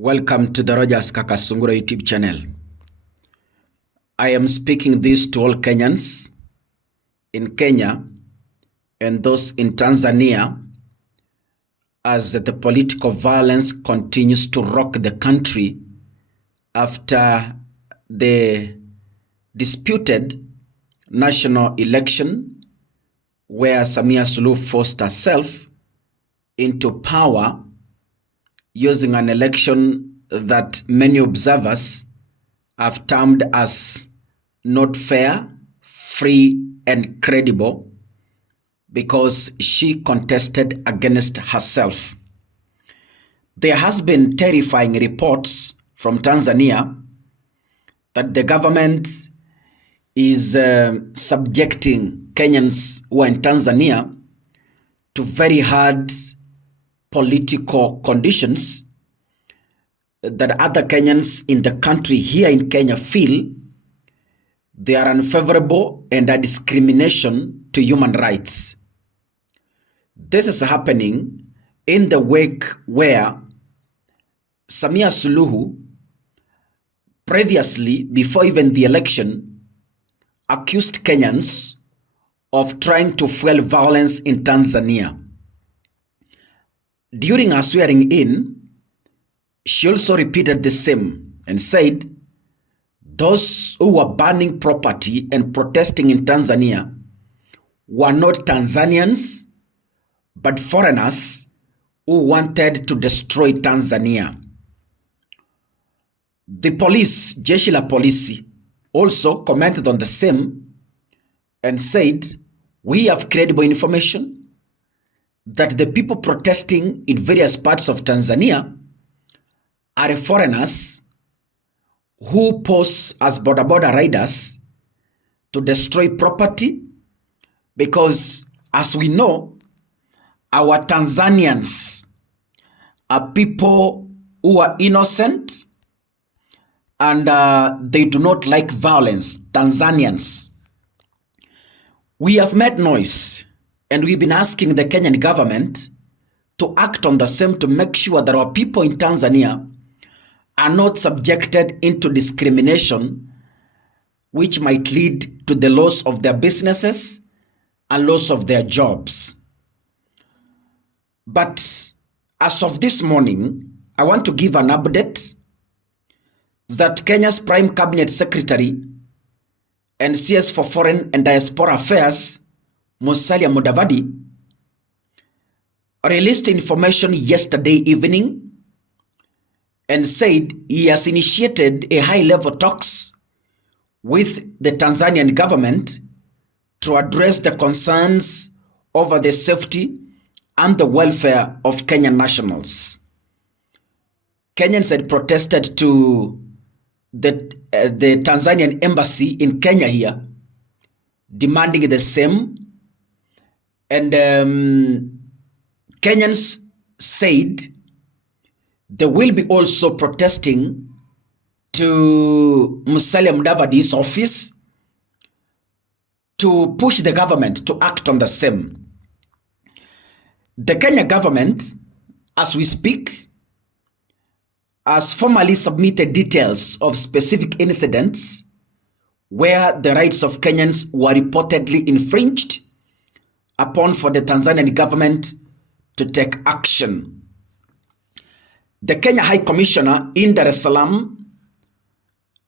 Welcome to the Rogers Kakasungura YouTube channel. I am speaking this to all Kenyans in Kenya and those in Tanzania as the political violence continues to rock the country after the disputed national election where Samia Suluhu forced herself into power using an election that many observers have termed as not fair, free, and credible because she contested against herself. There has been terrifying reports from Tanzania that the government is subjecting Kenyans who are in Tanzania to very hard political conditions that other Kenyans in the country here in Kenya feel they are unfavorable and a discrimination to human rights. This is happening in the wake where Samia Suluhu previously, before even the election, accused Kenyans of trying to fuel violence in Tanzania. During her swearing in, she also repeated the same and said those who were burning property and protesting in Tanzania were not Tanzanians, but foreigners who wanted to destroy Tanzania. The police, Jeshi la Polisi, also commented on the same and said, we have credible information that the people protesting in various parts of Tanzania are foreigners who pose as border riders to destroy property because, as we know, our Tanzanians are people who are innocent and they do not like violence. Tanzanians. We have made noise and we've been asking the Kenyan government to act on the same to make sure that our people in Tanzania are not subjected into discrimination, which might lead to the loss of their businesses and loss of their jobs. But as of this morning, I want to give an update that Kenya's Prime Cabinet Secretary and CS for Foreign and Diaspora Affairs, Musalia Mudavadi, released information yesterday evening and said he has initiated a high-level talks with the Tanzanian government to address the concerns over the safety and the welfare of Kenyan nationals. Kenyans had protested to the Tanzanian embassy in Kenya here, demanding the same. And Kenyans said they will be also protesting to Musalia Mudavadi's office to push the government to act on the same. The Kenya government, as we speak, has formally submitted details of specific incidents where the rights of Kenyans were reportedly infringed upon for the Tanzanian government to take action. The Kenya High Commissioner in Dar es Salaam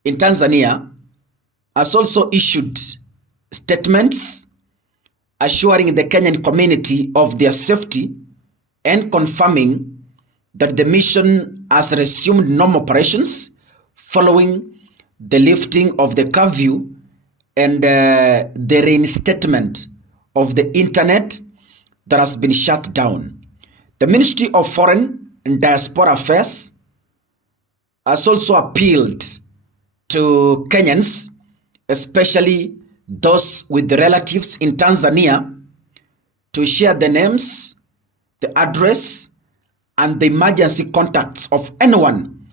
in Tanzania has also issued statements assuring the Kenyan community of their safety and confirming that the mission has resumed normal operations following the lifting of the curfew and the reinstatement of the internet that has been shut down. The Ministry of Foreign and Diaspora Affairs has also appealed to Kenyans, especially those with relatives in Tanzania, to share the names, the address, and the emergency contacts of anyone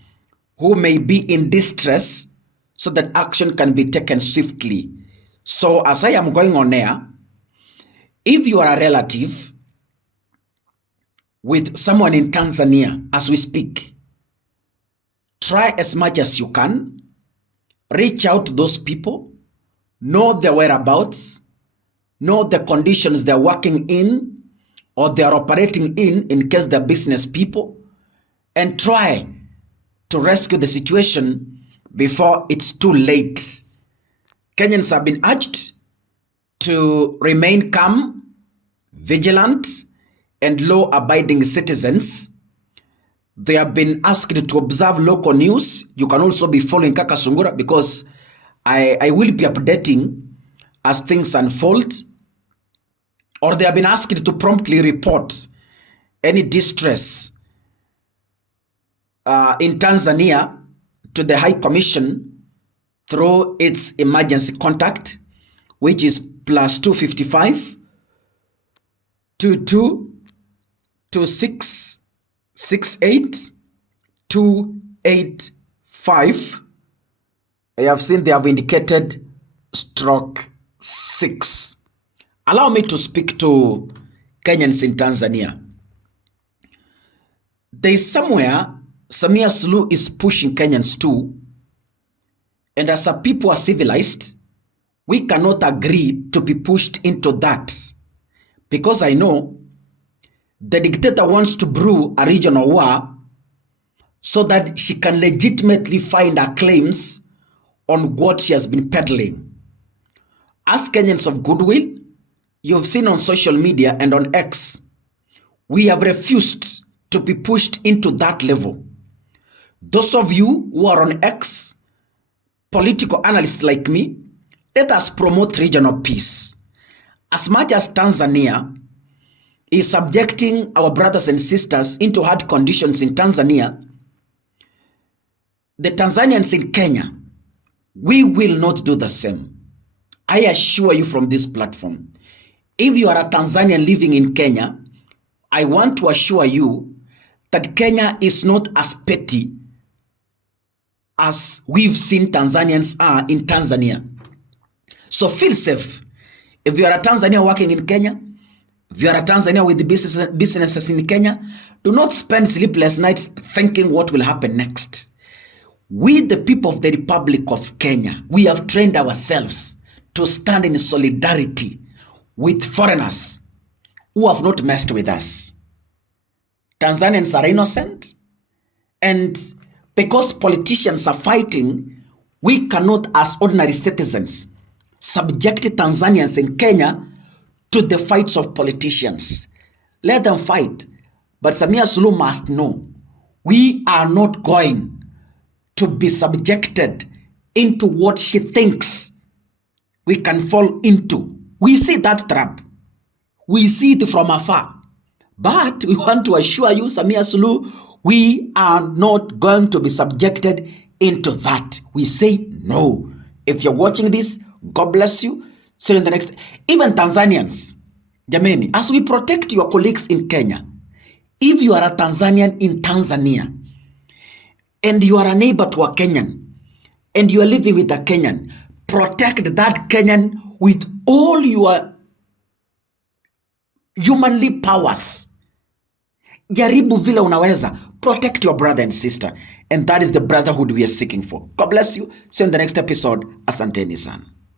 who may be in distress so that action can be taken swiftly. So as I am going on air, if you are a relative with someone in Tanzania as we speak, try as much as you can, reach out to those people, know their whereabouts, know the conditions they're working in or they're operating in case they're business people, and try to rescue the situation before it's too late. Kenyans have been urged to remain calm, vigilant, and law-abiding citizens. They have been asked to observe local news. You can also be following Kaka Sungura because I will be updating as things unfold. Or they have been asked to promptly report any distress in Tanzania to the High Commission through its emergency contact, which is +255 22 26 68 285. I have seen they have indicated /6. Allow me to speak to Kenyans in Tanzania. There is somewhere Samia Suluhu is pushing Kenyans to, and as a people are civilized, we cannot agree to be pushed into that, because I know the dictator wants to brew a regional war so that she can legitimately find her claims on what she has been peddling. As Kenyans of goodwill, you've seen on social media and on X, we have refused to be pushed into that level. Those of you who are on X, political analysts like me, let us promote regional peace. As much as Tanzania is subjecting our brothers and sisters into hard conditions in Tanzania, the Tanzanians in Kenya, we will not do the same. I assure you from this platform. If you are a Tanzanian living in Kenya, I want to assure you that Kenya is not as petty as we've seen Tanzanians are in Tanzania. So feel safe. If you are a Tanzanian working in Kenya, if you are a Tanzanian with the businesses in Kenya, do not spend sleepless nights thinking what will happen next. We, the people of the Republic of Kenya, we have trained ourselves to stand in solidarity with foreigners who have not messed with us. Tanzanians are innocent, and because politicians are fighting, we cannot, as ordinary citizens, subject Tanzanians in Kenya to the fights of politicians. Let them fight. But Samia Suluhu must know, we are not going to be subjected into what she thinks we can fall into. We see that trap. We see it from afar. But we want to assure you, Samia Suluhu, we are not going to be subjected into that. We say no. If you're watching this, God bless you. See you in the next. Even Tanzanians, jameni, as we protect your colleagues in Kenya, if you are a Tanzanian in Tanzania, and you are a neighbor to a Kenyan, and you are living with a Kenyan, protect that Kenyan with all your humanly powers. Jaribu vile unaweza. Protect your brother and sister. And that is the brotherhood we are seeking for. God bless you. See you in the next episode. Asanteni sana.